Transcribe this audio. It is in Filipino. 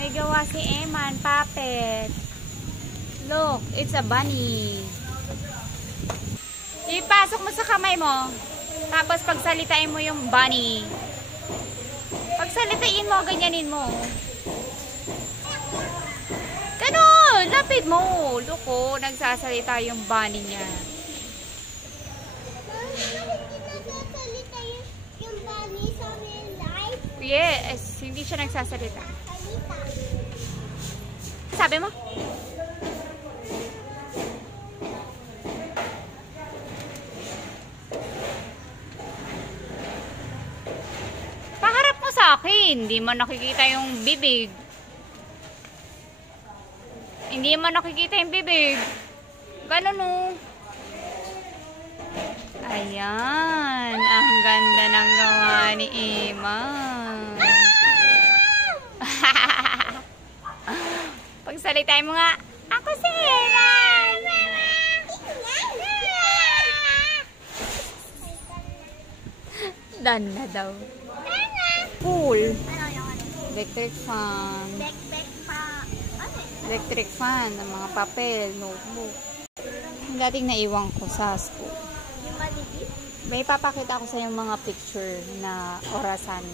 May gawa si Eman, puppet. Look, it's a bunny. Ipasok mo sa kamay mo. Tapos pagsalitain mo yung bunny. Pagsalitain mo, ganyanin mo. Ganun! Lapid mo. Look, oh, nagsasalita yung bunny niya. Yes, hindi siya nagsasalita. Sabi mo? Paharap mo sa akin. Hindi mo nakikita yung bibig. Hindi mo nakikita yung bibig. Ganun o. Ayan. Ang ganda ng gawa ni Eman. Pagsalitain mo nga. Ako si Eman. Done na daw. Pool. Electric fan. Electric fan. Ng mga papel. Notebook. Yung dating naiwan ko sa school. May papakita ko sa yung mga picture na orasan.